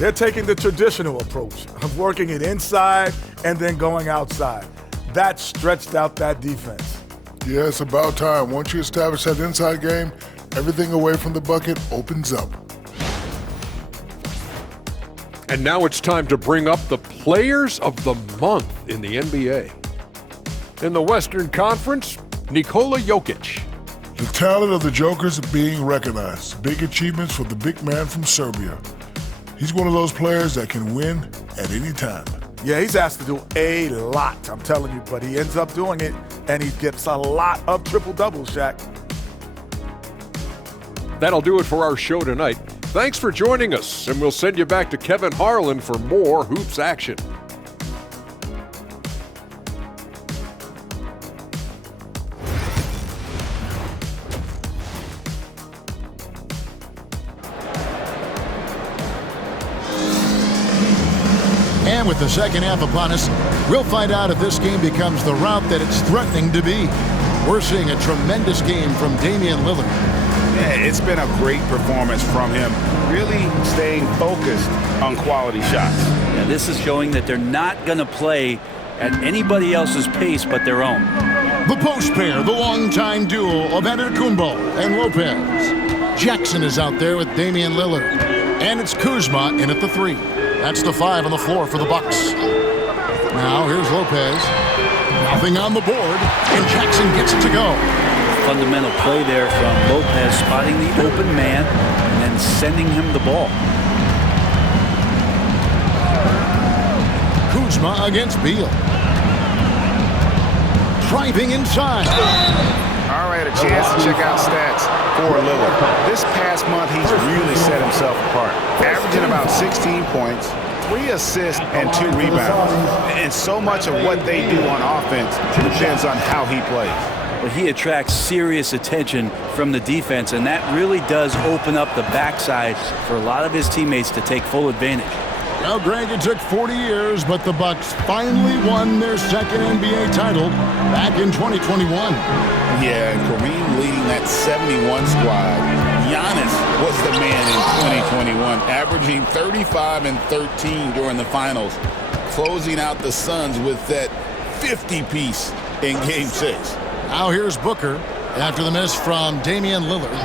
They're taking the traditional approach of working it inside and then going outside. That stretched out that defense. Yeah, it's about time. Once you establish that inside game, everything away from the bucket opens up. And now it's time to bring up the Players of the Month in the NBA. In the Western Conference, Nikola Jokic. The talent of the Jokers being recognized. Big achievements for the big man from Serbia. He's one of those players that can win at any time. Yeah, he's asked to do a lot, I'm telling you, but he ends up doing it, and he gets a lot of triple-doubles, Shaq. That'll do it for our show tonight. Thanks for joining us, and we'll send you back to Kevin Harlan for more Hoops action. And with the second half upon us, we'll find out if this game becomes the rout that it's threatening to be. We're seeing a tremendous game from Damian Lillard. Yeah, it's been a great performance from him, really staying focused on quality shots. Yeah, this is showing that they're not going to play at anybody else's pace but their own. The post pair, the longtime duo of Antetokounmpo and Lopez. Jackson is out there with Damian Lillard. And it's Kuzma in at the 3. That's the 5 on the floor for the Bucks. Now here's Lopez. Nothing on the board, and Jackson gets it to go. Fundamental play there from Lopez, spotting the open man and then sending him the ball. Kuzma against Beal. Driving inside. All right, a chance to check out stats for Lillard. This past month, he's really set himself apart, averaging about 16 points, 3 assists, and 2 rebounds. And so much of what they do on offense depends on how he plays. Well, he attracts serious attention from the defense, and that really does open up the backside for a lot of his teammates to take full advantage. Now, Greg, it took 40 years, but the Bucks finally won their second NBA title back in 2021. Yeah, and Kareem leading that 71 squad. Giannis was the man in 2021, averaging 35 and 13 during the finals, closing out the Suns with that 50-piece in Game 6. Now here's Booker after the miss from Damian Lillard.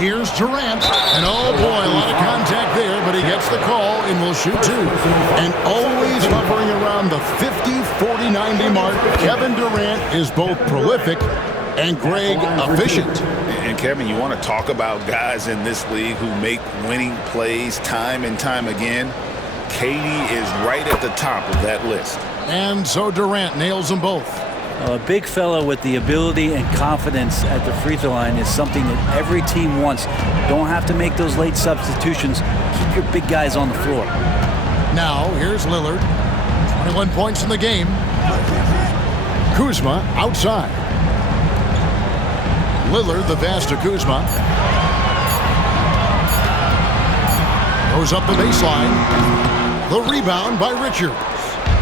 Here's Durant, and oh boy, a lot of contact there, but he gets the call and will shoot 2. And always hovering around the 50, 40, 90 mark, Kevin Durant is both prolific and Greg efficient. And Kevin, you want to talk about guys in this league who make winning plays time and time again? KD is right at the top of that list. And so Durant nails them both. A big fella with the ability and confidence at the free throw line is something that every team wants. Don't have to make those late substitutions. Keep your big guys on the floor. Now, here's Lillard. 21 points in the game. Kuzma outside. Lillard, the pass to Kuzma. Goes up the baseline. The rebound by Richards.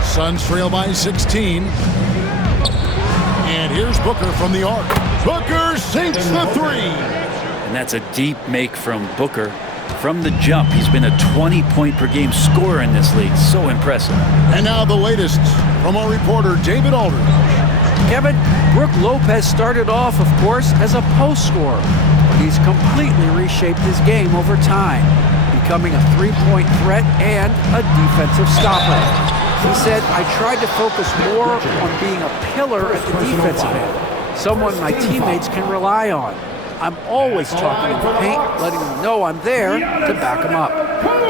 Suns trail by 16. And here's Booker from the arc. Booker sinks the 3. And that's a deep make from Booker. From the jump, he's been a 20-point-per-game scorer in this league. So impressive. And now the latest from our reporter, David Aldridge. Kevin, Brook Lopez started off, of course, as a post scorer. But he's completely reshaped his game over time, becoming a three-point threat and a defensive stopper. He said, I tried to focus more on being a pillar at the defensive end, someone my teammates can rely on. I'm always talking in the paint, letting them know I'm there to back them up.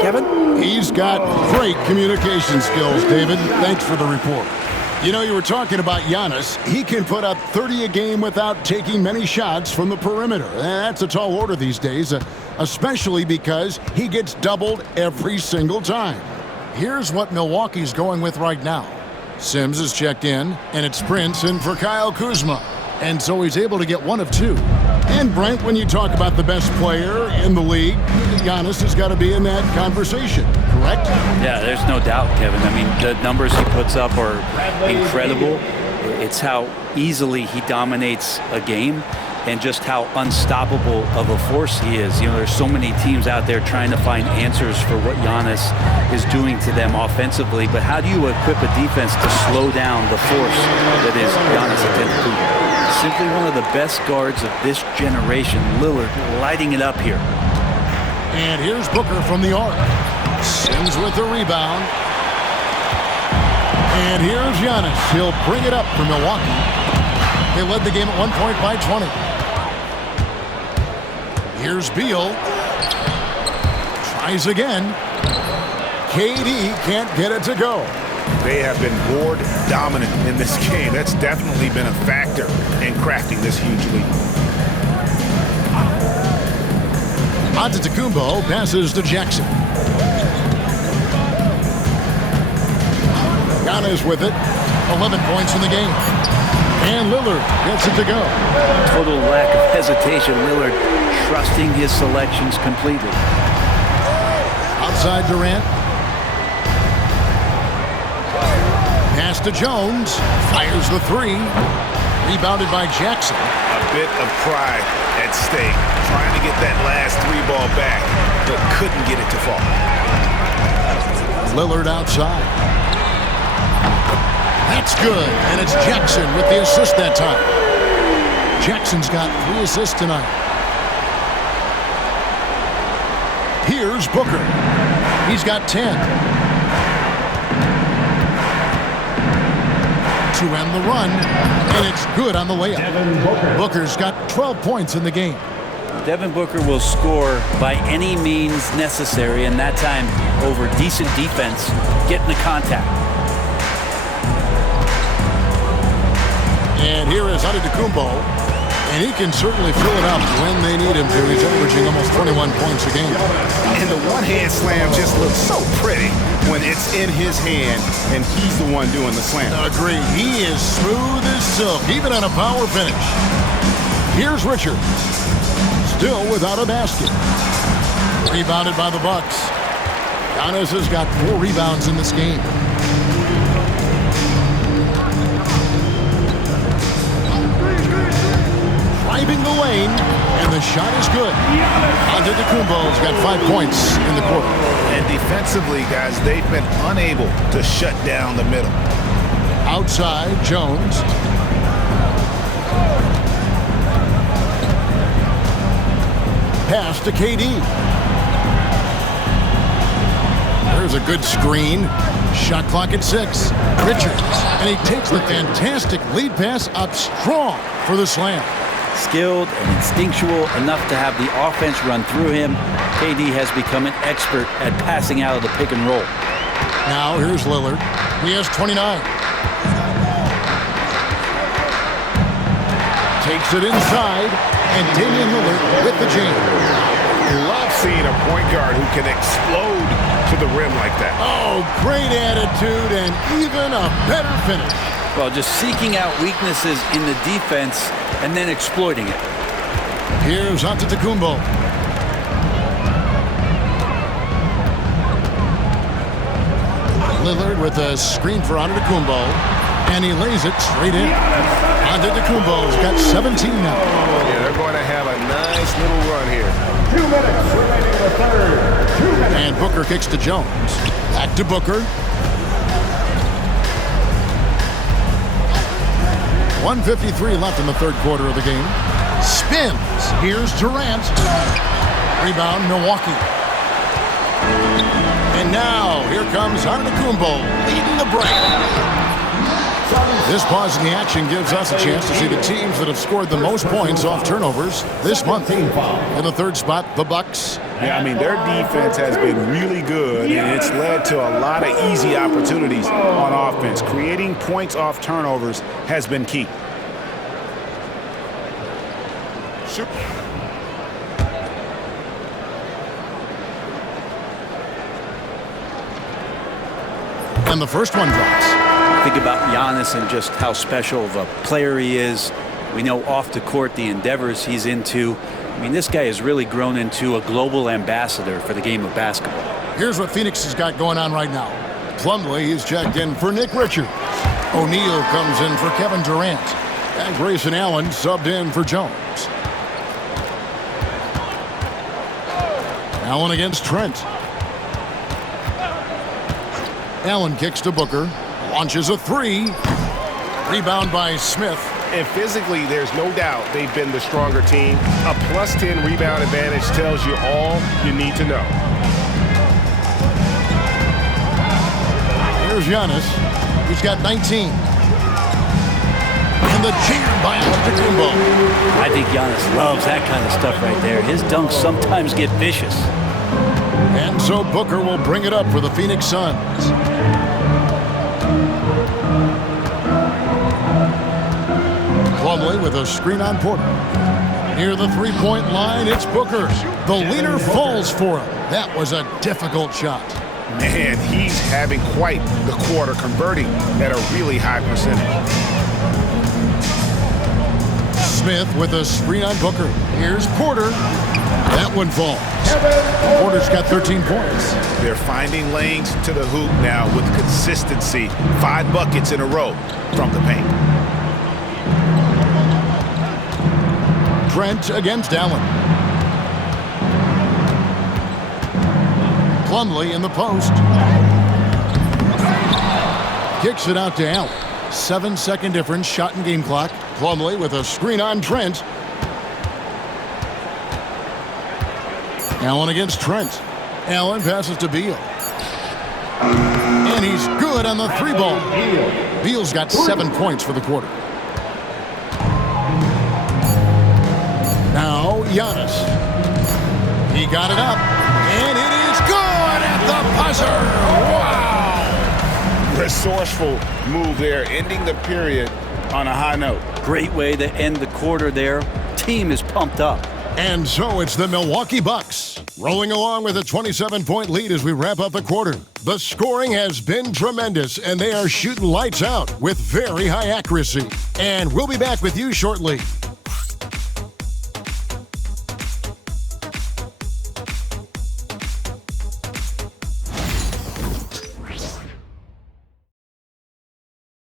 Kevin? He's got great communication skills, David. Thanks for the report. You know, you were talking about Giannis. He can put up 30 a game without taking many shots from the perimeter. That's a tall order these days, especially because he gets doubled every single time. Here's what Milwaukee's going with right now. Sims is checked in, and it's Prince in for Kyle Kuzma. And so he's able to get 1 of 2. And Brent, when you talk about the best player in the league, Giannis has got to be in that conversation, correct? Yeah, there's no doubt, Kevin. I mean, the numbers he puts up are incredible. It's how easily he dominates a game. and just how unstoppable of a force he is. You know, there's so many teams out there trying to find answers for what Giannis is doing to them offensively, but how do you equip a defense to slow down the force that is Giannis Antetokounmpo? Simply one of the best guards of this generation. Lillard lighting it up here. And here's Booker from the arc. Sims with the rebound. And here's Giannis. He'll bring it up for Milwaukee. They led the game at 1 point by 20. Here's Beal. Tries again. KD can't get it to go. They have been board dominant in this game. That's definitely been a factor in crafting this huge lead. Antetokounmpo passes to Jackson. Giannis with it. 11 points in the game. And Lillard gets it to go. Total lack of hesitation. Lillard trusting his selections completely. Outside Durant. Pass to Jones. Fires the three. Rebounded by Jackson. A bit of pride at stake. Trying to get that last three ball back, but couldn't get it to fall. Lillard outside. That's good. And it's Jackson with the assist that time. Jackson's got 3 assists tonight. Here's Booker. He's got 10. To end the run, and it's good on the layup. Booker's got 12 points in the game. Devin Booker will score by any means necessary, and that time over decent defense, getting the contact. And here is Antetokounmpo, and he can certainly fill it up when they need him to. He's averaging almost 21 points a game. And the one-hand slam just looks so pretty when it's in his hand and he's the one doing the slam. Agreed. He is smooth as silk, even on a power finish. Here's Richard. Still without a basket. Rebounded by the Bucks. Giannis has got 4 rebounds in this game. Driving the lane, and the shot is good. Antetokounmpo's got 5 points in the quarter. And defensively, guys, they've been unable to shut down the middle. Outside, Jones. Pass to KD. There's a good screen. Shot clock at 6. Richards, and he takes the fantastic lead pass up strong for the slam. Skilled and instinctual enough to have the offense run through him. KD has become an expert at passing out of the pick and roll. Now here's Lillard. He has 29. Takes it inside, and Damian Lillard with the jam. Love seeing a point guard who can explode to the rim like that. Oh, great attitude and even a better finish. Well, just seeking out weaknesses in the defense and then exploiting it. Here's Antetokounmpo. Lillard with a screen for Antetokounmpo, and he lays it straight in. Antetokounmpo's got 17 now. Yeah, they're going to have a nice little run here. 2 minutes remaining in the third. 2 minutes. And Booker kicks to Jones. Back to Booker. 1:53 left in the third quarter of the game. Spins. Here's Durant. Rebound, Milwaukee. And now, here comes Antetokounmpo leading the break. This pause in the action gives us a chance to see the teams that have scored the most points off turnovers this month. In the third spot, the Bucks. Yeah, I mean, their defense has been really good, and it's led to a lot of easy opportunities on offense. Creating points off turnovers has been key. And the first one drops. Think about Giannis and just how special of a player he is. We know off the court the endeavors he's into. I mean, this guy has really grown into a global ambassador for the game of basketball. Here's what Phoenix has got going on right now. Plumlee is checked in for Nick Richards. O'Neal comes in for Kevin Durant. And Grayson Allen subbed in for Jones. Bucks. Allen against Trent. Allen kicks to Booker. Launches a three. Rebound by Smith. And physically, there's no doubt they've been the stronger team. A plus 10 rebound advantage tells you all you need to know. Here's Giannis. He's got 19. And the jam by Antetokounmpo. I think Giannis loves that kind of stuff right there. His dunks sometimes get vicious. And so Booker will bring it up for the Phoenix Suns. Plumlee with a screen on Porter. Near the three-point line, it's Booker. The leader falls for him. That was a difficult shot. Man, he's having quite the quarter, converting at a really high percentage. Smith with a screen on Booker. Here's Porter. That one falls. Porter's got 13 points. They're finding lanes to the hoop now with consistency. 5 buckets in a row from the paint. Trent against Allen. Plumlee in the post. Kicks it out to Allen. 7-second difference, shot and game clock. Plumlee with a screen on Trent. Allen against Trent. Allen passes to Beal. And he's good on the three ball. Beal's got 7 points for the quarter. Now Giannis. He got it up. And it is good at the buzzer. Wow! Resourceful move there, ending the period on a high note. Great way to end the quarter there. Team is pumped up. And so it's the Milwaukee Bucks rolling along with a 27-point lead as we wrap up the quarter. The scoring has been tremendous, and they are shooting lights out with very high accuracy. And we'll be back with you shortly.